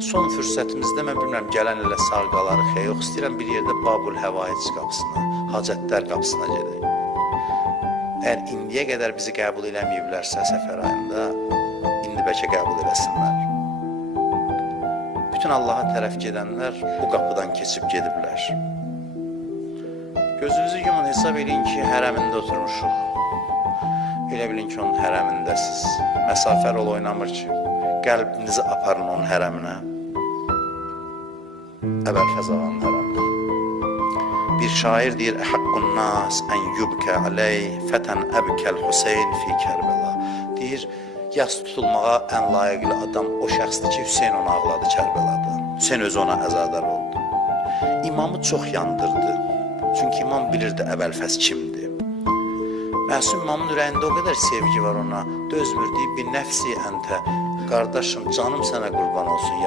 Son fürsətimizdə mən bilmirəm gələn ilə sağ qalarıq ya yox, istəyirəm bir yerdə Babul Həvaic qapısına, Hacətlər qapısına gedək. Əgər indiyə qədər bizi qəbul eləməyiblərsə səfər ayında, indi bəlkə qəbul eləsinlər. Bütün Allaha tərəf gedənlər bu qapıdan keçib gediblər. Gözünüzü yumun, hesab edin ki, hərəmində oturmuşuq. Elə bilin ki, onun hərəmindəsiz. Məsafə rol oynamır ki, qəlbinizi aparın onun hərəminə. Əbəlfəzavanın hərəminə. Bir şair deyir, Əhaqqun nas ən yubkə aleyh fətən əbkəl Hüseyin fi Kərbəla. Deyir, yas tutulmağa ən layiqli adam o şəxsdir ki, Hüseyin onu ağladı Kərbəlada. Hüseyin özü ona əzadar oldu. İmamı çox yandırdı. Çünki imam bilirdi Əbəlfəz kimdir. Məsum imamın ürəyində o qədər sevgi var ona. Dözmür deyib, bir nəfsi əntə. Qardaşım, canım sənə qurban olsun.